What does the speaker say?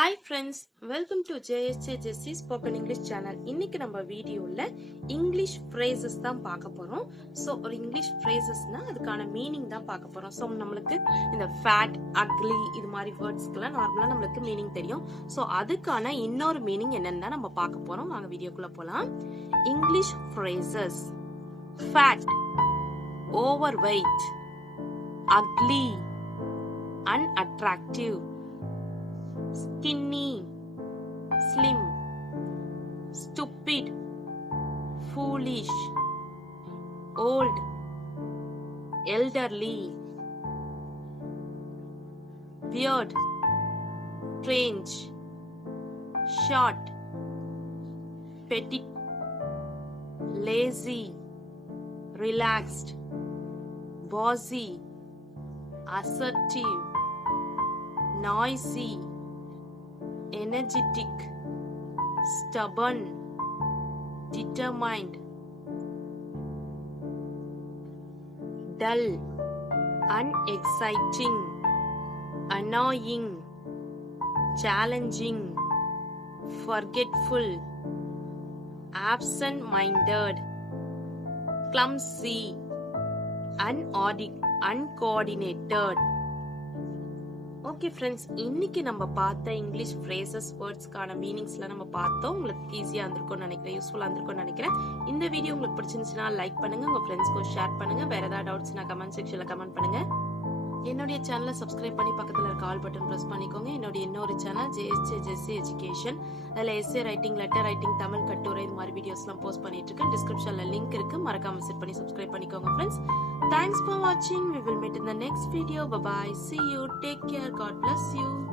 Hi friends, welcome to JSJ Jessie Spoken English channel. இன்னைக்கு நம்ம வீடியோல இங்கிலீஷ் phrases தான் பார்க்க போறோம். ஸோ ஒரு இங்கிலீஷ் phrases-னா அதுக்கான மீனிங் தான் பார்க்க போறோம். ஸோ நம்மளுக்கு இந்த fat, ugly இது மாதிரி வேர்ட்ஸ்க்கெல்லாம் நார்மலா நம்மளுக்கு மீனிங் தெரியும். ஸோ அதுக்கான இன்னொரு மீனிங் என்னன்னு தான் நம்ம பார்க்க போறோம். வாங்க வீடியோக்குள்ள போலாம். English phrases: fat, overweight, ugly, unattractive, skinny, slim, stupid, foolish, old, elderly, weird, strange, short, petit, lazy, relaxed, bossy, assertive, noisy, energetic, stubborn, determined, dull, unexciting, annoying, challenging, forgetful, absent-minded, clumsy, uncoordinated. Okay friends, இன்னைக்கு நம்ம பார்த்த English phrases வேர்ட்ஸ்க்கான மீனிங்ஸ்லாம் நம்ம பார்த்தோம். உங்களுக்கு ஈஸியாக இருந்திருக்கும்னு நினைக்கிறேன், யூஸ்ஃபுல்லாக இருந்திருக்கும்னு நினைக்கிறேன். இந்த வீடியோ உங்களுக்கு பிடிச்சிருந்துச்சுன்னா லைக் பண்ணுங்க, உங்க ஃப்ரெண்ட்ஸ்க்கு ஷேர் பண்ணுங்க. வேற ஏதாவது டவுட்ஸ்னா கமெண்ட் செக்ஷன்ல கமெண்ட் பண்ணுங்க. என்னுடைய சேனலை சப்ஸ்கிரைப் பண்ணி பக்கத்தில் இருக்க ஆல் பட்டன் ப்ரெஸ் பண்ணிக்கோங்க. என்னுடைய இன்னொரு சேனல் JSJ Jessie எஜுகேஷன், அதில் S A writing, letter writing, Tamil கட்டுரை இது மாதிரி வீடியோஸ்லாம் போஸ்ட் பண்ணிட்டு இருக்கேன். டிஸ்கிரிப்ஷன்ல லிங்க் இருக்கு, மறக்காம விசிட் பண்ணி சப்ஸ்கிரைப் பண்ணிக்கோங்க friends. Thanks for watching. We will meet in the next video. Bye bye. See you. Take care. God bless you.